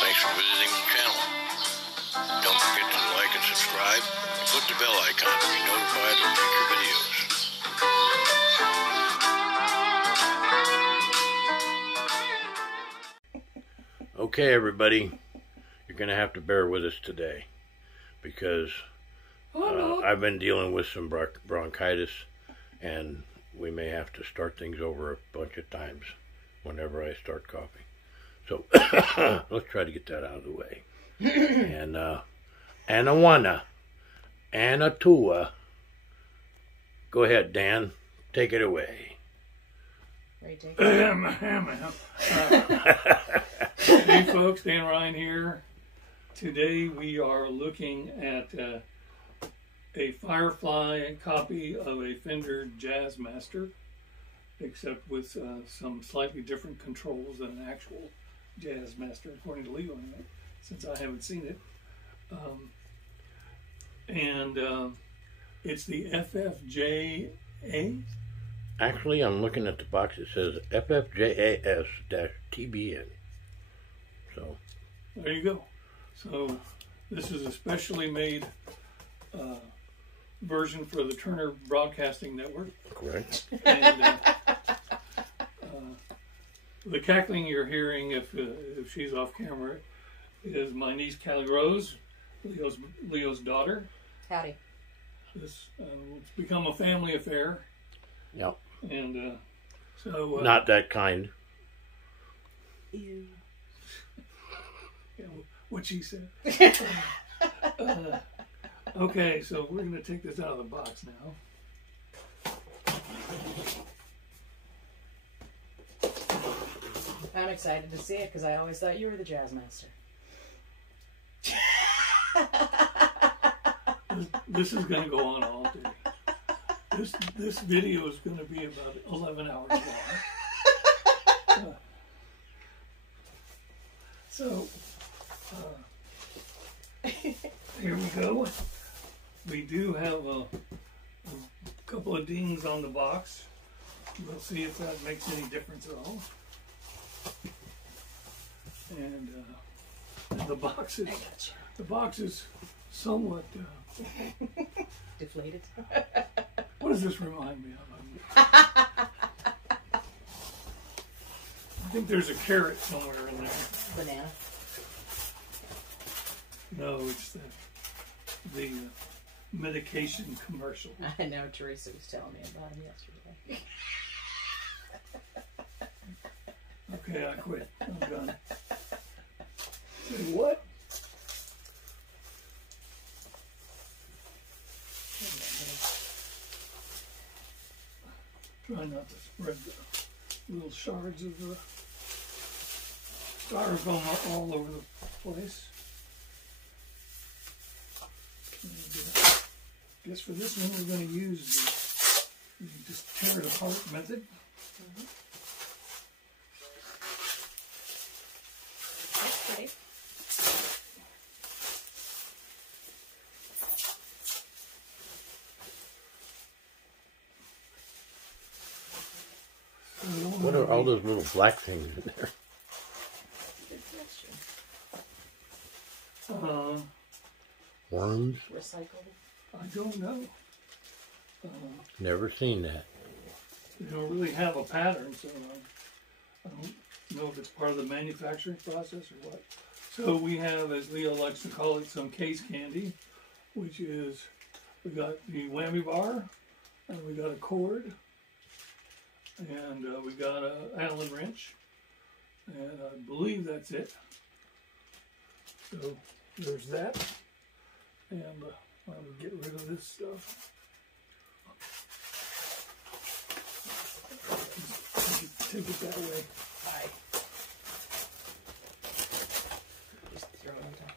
Thanks for visiting the channel. Don't forget to like and subscribe and click the bell icon to be notified of future videos. Okay, everybody, you're going to have to bear with us today because I've been dealing with some bronchitis, and we may have to start things over a bunch of times whenever I start coughing. So let's try to get that out of the way. And a one, and a two. Go ahead, Dan. Take it away. Hey folks, Dan Ryan here. Today we are looking at a Firefly copy of a Fender Jazzmaster, except with some slightly different controls than an actual Jazzmaster, according to Leo, since I haven't seen it. It's the FFJA. Actually, I'm looking at the box. It says FFJAS-TBN. So there you go. So this is a specially made version for the Turner Broadcasting Network. Correct. And the cackling you're hearing, if she's off camera, is my niece Callie Rose, Leo's daughter. Howdy. It's become a family affair. Yep. And so not that kind. Ew. Yeah, what she said. Okay, so we're going to take this out of the box now. I'm excited to see it because I always thought you were the Jazzmaster. This is going to go on all day. This video is going to be about 11 hours long. Here we go. We do have a couple of dings on the box. We'll see if that makes any difference at all. And the box is somewhat deflated. What does this remind me of? I think there's a carrot somewhere in there. Banana. No, it's the medication commercial. I know, Teresa was telling me about him yesterday. Okay, I quit. I'm done. Say what? Try not to spread the little shards of the styrofoam all over the place. And, I guess for this one we're going to use the just tear it apart method. That's pretty. What are all those little black things in there? Good question. Worms? Recycled. I don't know. Never seen that. They don't really have a pattern, so I don't know if it's part of the manufacturing process or what. So we have, as Leo likes to call it, some case candy, which is, we got the whammy bar, and we got a cord, and we got a Allen wrench, and I believe that's it. So there's that, and I will get rid of this stuff. Take it that way. Aye. Just throw it on top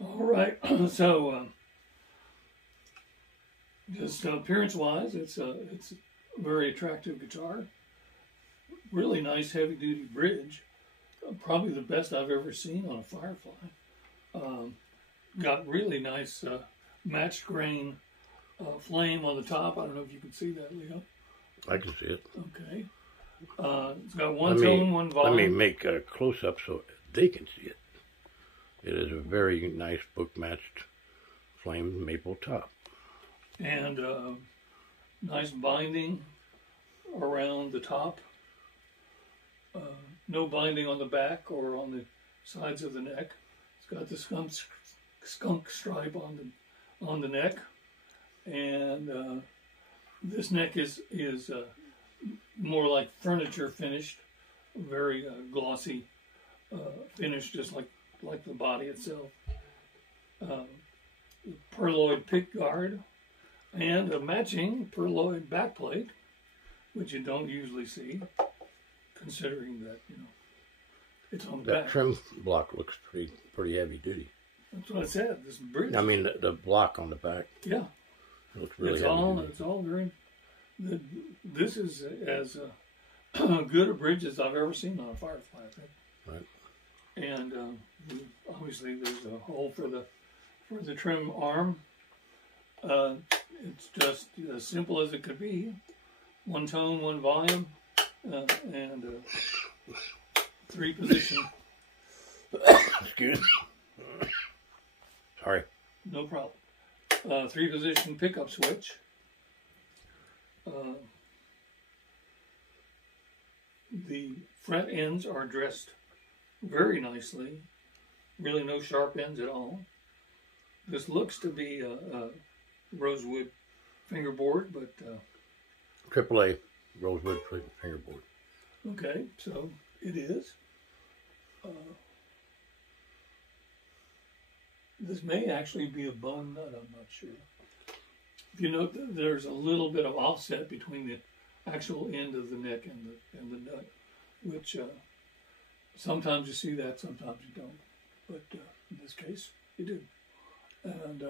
of All right, so just appearance-wise, it's a very attractive guitar. Really nice heavy-duty bridge. Probably the best I've ever seen on a Firefly. Got really nice matched grain flame on the top. I don't know if you can see that, Leo. I can see it. Okay. It's got one tone, one volume. Let me make a close-up so they can see it. It is a very nice book-matched flame maple top. And nice binding around the top. No binding on the back or on the sides of the neck. It's got the skunk stripe on the neck, and this neck is more like furniture finished, very glossy finish, just like the body itself. Perloid pick guard and a matching perloid backplate, which you don't usually see, considering that it's on the back. That trim block looks pretty heavy duty. That's what I said. This bridge. I mean the block on the back. Yeah. It looks really heavy duty. It's all very good. This is as good a bridge as I've ever seen on a Firefly, I think. Right. And obviously there's a hole for the trim arm. It's just as simple as it could be. One tone, one volume, and 3-position. Excuse me. Sorry. No problem. 3-position pickup switch. The fret ends are dressed very nicely. Really no sharp ends at all. This looks to be a rosewood fingerboard, but AAA rosewood fingerboard. okay, so it is. This may actually be a bone nut, I'm not sure. If you note, there's a little bit of offset between the actual end of the neck and the nut, which sometimes you see that, sometimes you don't. But in this case, you do. And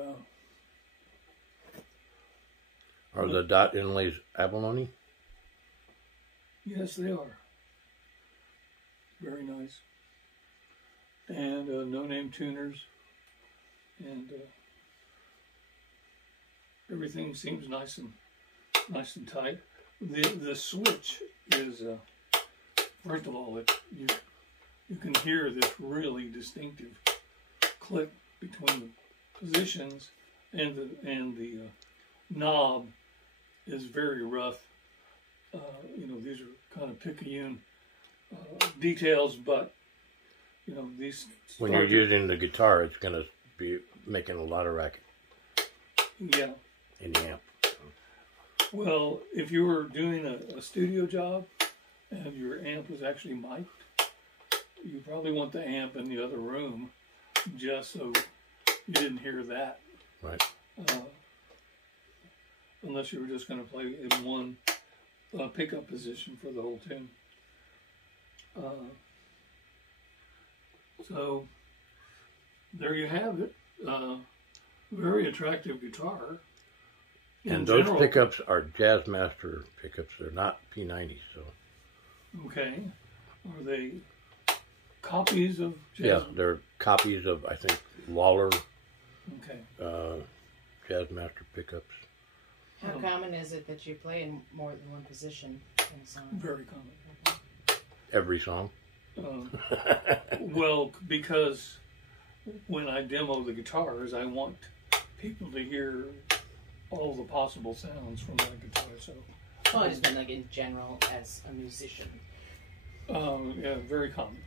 are the dot inlays abalone? yes, they are. Very nice. And no-name tuners. And everything seems nice and tight. The switch is first of all, you can hear this really distinctive click between the positions, and the knob is very rough. These are kind of picayune details, but these. When you're using the guitar, it's going to be making a lot of racket. Yeah. In the amp. Well, if you were doing a studio job and your amp was actually mic'd, you probably want the amp in the other room just so you didn't hear that. Right. Unless you were just going to play in one pickup position for the whole tune. So there you have it. Very attractive guitar. And those pickups are Jazzmaster pickups. They're not P90s. So. Okay. Are they copies of Jazz? Yeah, they're copies of, I think, Lawler. Okay. Jazzmaster pickups. How common is it that you play in more than one position in a song? Very common. Every song? Well, because when I demo the guitars, I want people to hear all the possible sounds from my guitar. So, well, I just meant like in general as a musician. Yeah, very common.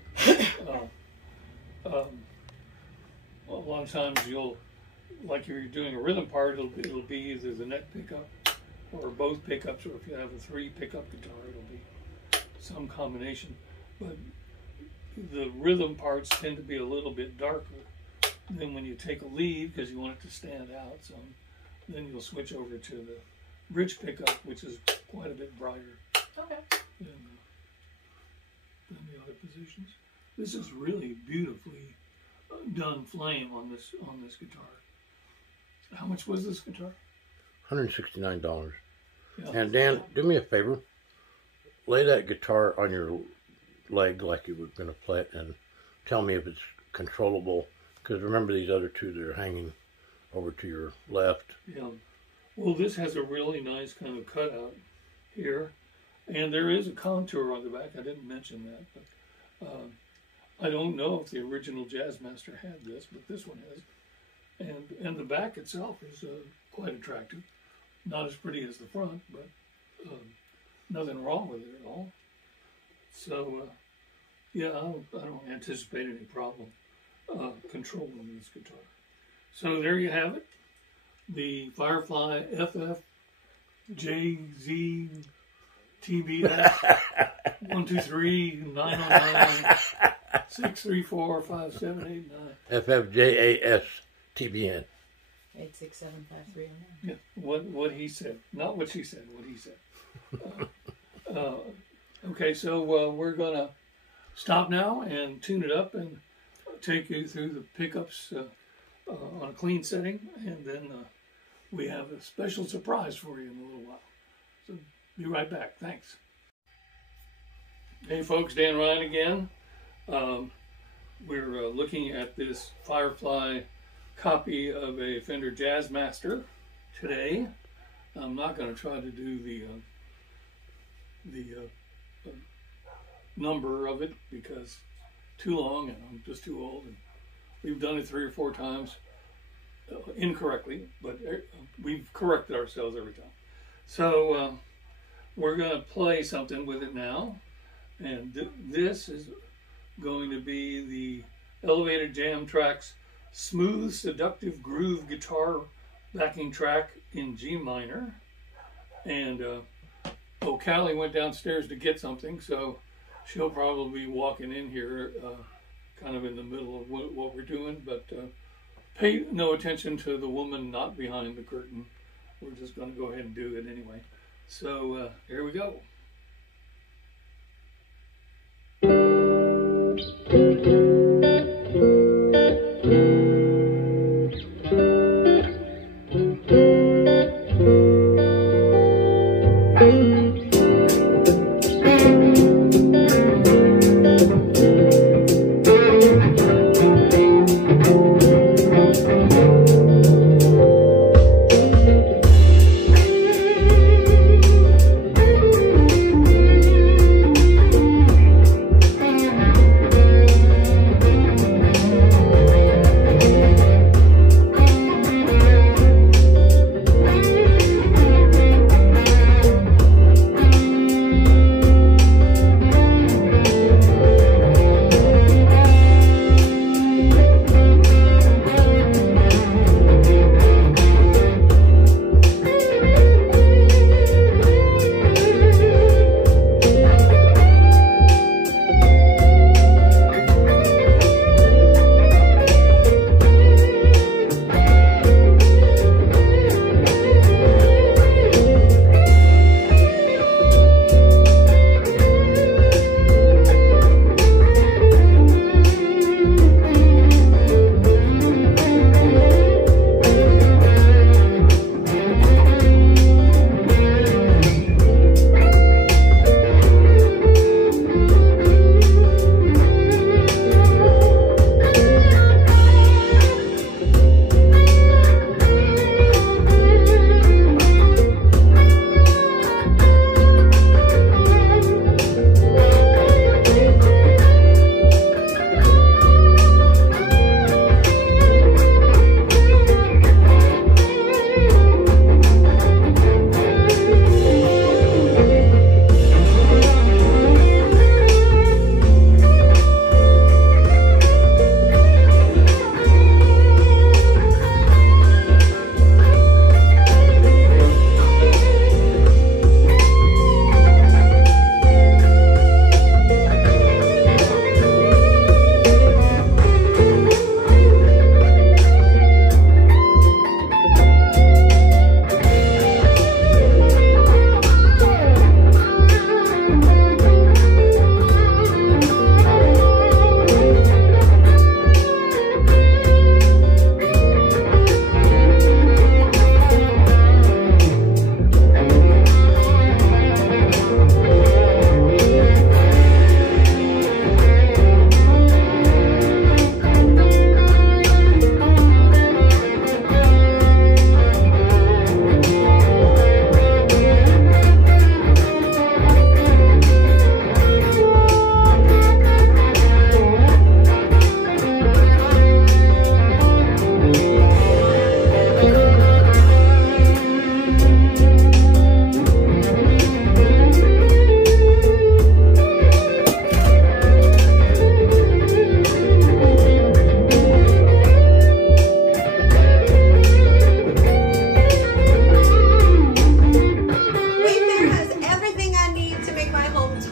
A lot of times like if you're doing a rhythm part, it'll be either the neck pickup or both pickups, or if you have a 3 pickup guitar, it'll be some combination. But the rhythm parts tend to be a little bit darker. Then when you take a lead, because you want it to stand out some, then you'll switch over to the bridge pickup, which is quite a bit brighter Okay. than the other positions. This is really beautifully done flame on this guitar. How much was this guitar? $169. Yeah. And Dan, do me a favor. Lay that guitar on your leg like you were going to play it, and tell me if it's controllable. Because remember these other two that are hanging over to your left. Yeah. Well, this has a really nice kind of cutout here. And there is a contour on the back. I didn't mention that, but I don't know if the original Jazzmaster had this, but this one has. And the back itself is quite attractive. Not as pretty as the front, but nothing wrong with it at all. So, yeah, I don't anticipate any problem controlling this guitar. So there you have it. The Firefly FFJAS-TBN 123-909-634-5789. FFJAS-TBN. 8675309. Yeah, what he said, not what she said. What he said. Okay, so we're gonna stop now and tune it up and take you through the pickups on a clean setting, and then we have a special surprise for you in a little while. So be right back. Thanks. Hey folks, Dan Ryan again. We're looking at this Firefly copy of a Fender Jazzmaster today. I'm not going to try to do the number of it because it's too long and I'm just too old. And we've done it 3 or 4 times incorrectly, but we've corrected ourselves every time. So we're going to play something with it now, and this is going to be the Elevated Jam Tracks Smooth Seductive Groove Guitar backing track in G minor. And Callie went downstairs to get something, so she'll probably be walking in here kind of in the middle of what we're doing, but pay no attention to the woman not behind the curtain. We're just going to go ahead and do it anyway. So here we go.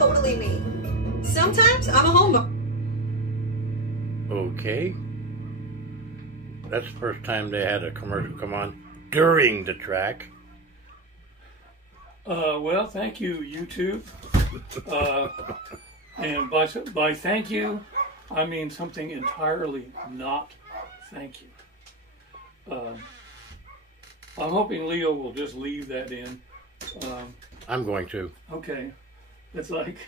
totally me. Sometimes I'm a homebody. Okay. That's the first time they had a commercial come on during the track. Well, thank you, YouTube. And by thank you, I mean something entirely not thank you. I'm hoping Leo will just leave that in. I'm going to. Okay. It's like,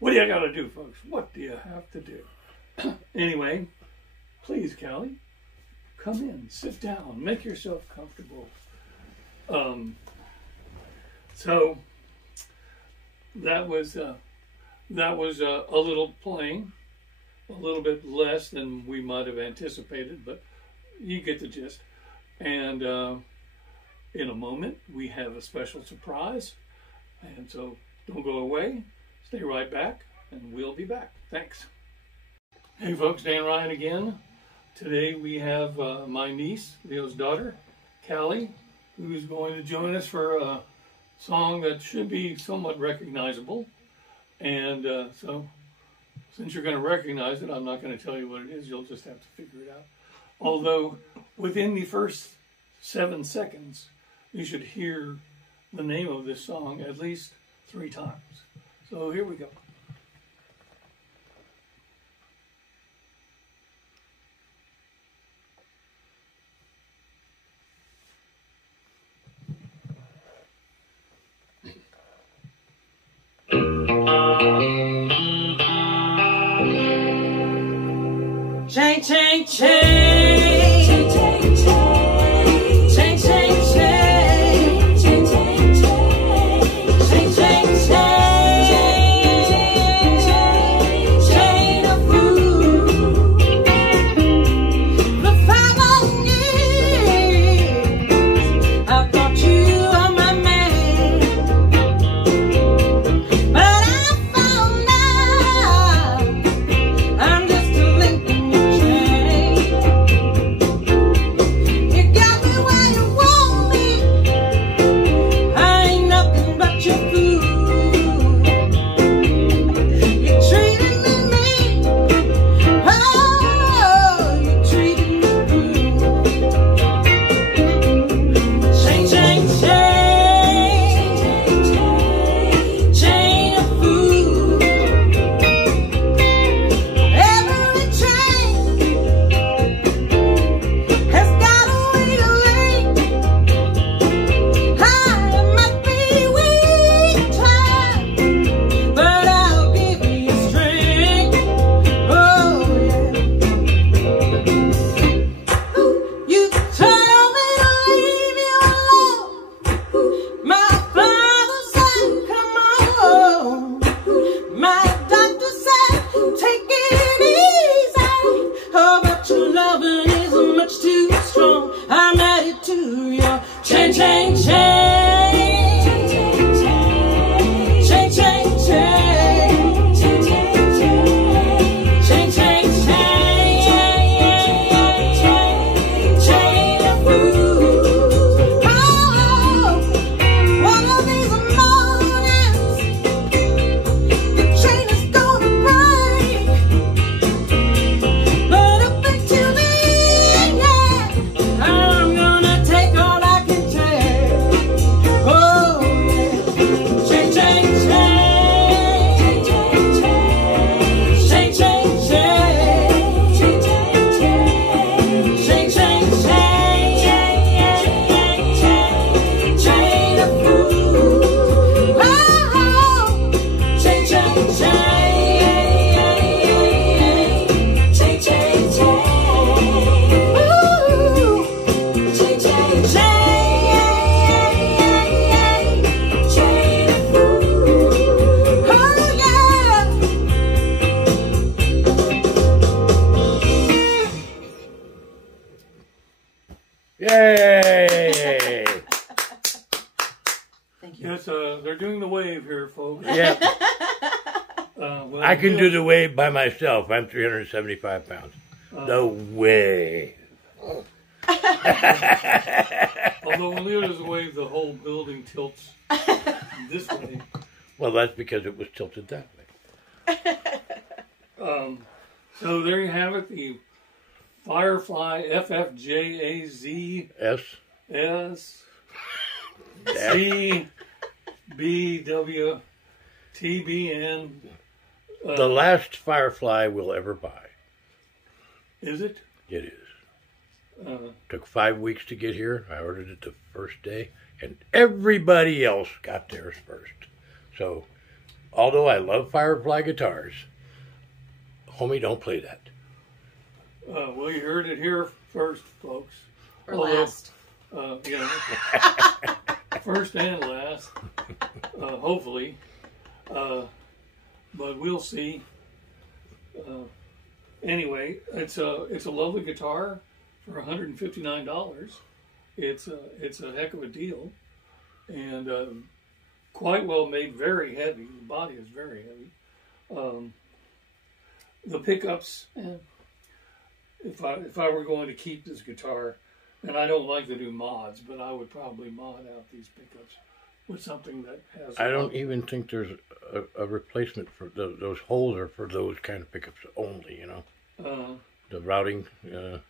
what do you got to do, folks? What do you have to do? Anyway, please, Callie, come in, sit down, make yourself comfortable. So that was a little playing, a little bit less than we might have anticipated, but you get the gist. And in a moment, we have a special surprise. And so don't go away. Stay right back, and we'll be back. Thanks. Hey, folks, Dan Ryan again. Today we have my niece, Leo's daughter, Callie, who is going to join us for a song that should be somewhat recognizable. And so, since you're going to recognize it, I'm not going to tell you what it is. You'll just have to figure it out. Although, within the first 7 seconds, you should hear the name of this song at least 3 times. So here we go. Change, change, change, change, change, change, change, change, change, change, change, change, change of food. The 5 years I thought you were my man, but I found out I'm just a link in your chain. You got me where you want me. I ain't nothing but your food. You treated me mean. Oh, you treated me rude. Change, change, change, chain of food. Every chain has got a weak link. I might be weak, child, but I'll give you strength. Oh yeah. You told me to leave you alone. My father said, come on. My doctor said, take it easy. Oh, but your loving is much too strong. I'm added to your chain, chain, chain. Chain, chain, chain. Chain, chain, chain. Chain of food. Oh, one of these mornings, the chain is gonna break. But up until the end, yeah, I'm gonna take all I can take. Oh, yeah. Chain, chain, chain. Chain, chain, chain. Chain, chain, chain. Chain of food. Oh, chain, chain, chain. Chain, chain, chain. Ooh. Chain, chain, chain. Chain of food. Oh, yeah. Yay! Yes, they're doing the wave here, folks. Yeah, Well, I can do the wave by myself. I'm 375 pounds. The wave. Although when Leo does the wave, the whole building tilts this way. Well, that's because it was tilted that way. So there you have it, the Firefly FFJAS-TBN. The last Firefly we'll ever buy. Is it? It is. Took 5 weeks to get here. I ordered it the first day, and everybody else got theirs first. So, although I love Firefly guitars, homie, don't play that. Well, you heard it here first, folks. Or last. First and last, hopefully. But we'll see. Anyway, it's a lovely guitar for $159. It's a heck of a deal, and quite well made. Very heavy. The body is very heavy. The pickups. If I were going to keep this guitar, and I don't like to do mods, but I would probably mod out these pickups with something that has. I don't even think there's a replacement for those holes are for those kind of pickups only. You know, the routing. There's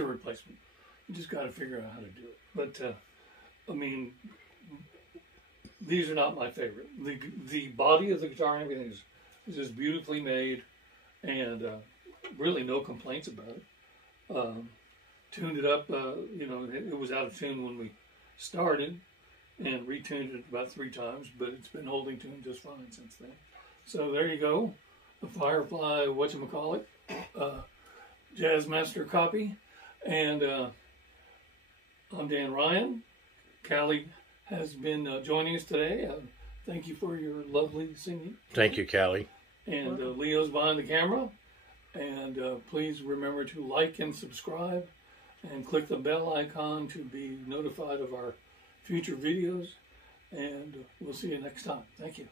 a replacement. You just got to figure out how to do it. But I mean, these are not my favorite. The body of the guitar and everything is just beautifully made, and really no complaints about it. Tuned it up. It was out of tune when we started, and retuned it about 3 times, but it's been holding tune just fine since then. So there you go, the Firefly whatchamacallit, Jazzmaster copy, and I'm Dan Ryan. Callie has been joining us today. Thank you for your lovely singing. Thank you, Callie. And Leo's behind the camera. And please remember to like and subscribe, and click the bell icon to be notified of our future videos. And we'll see you next time. Thank you.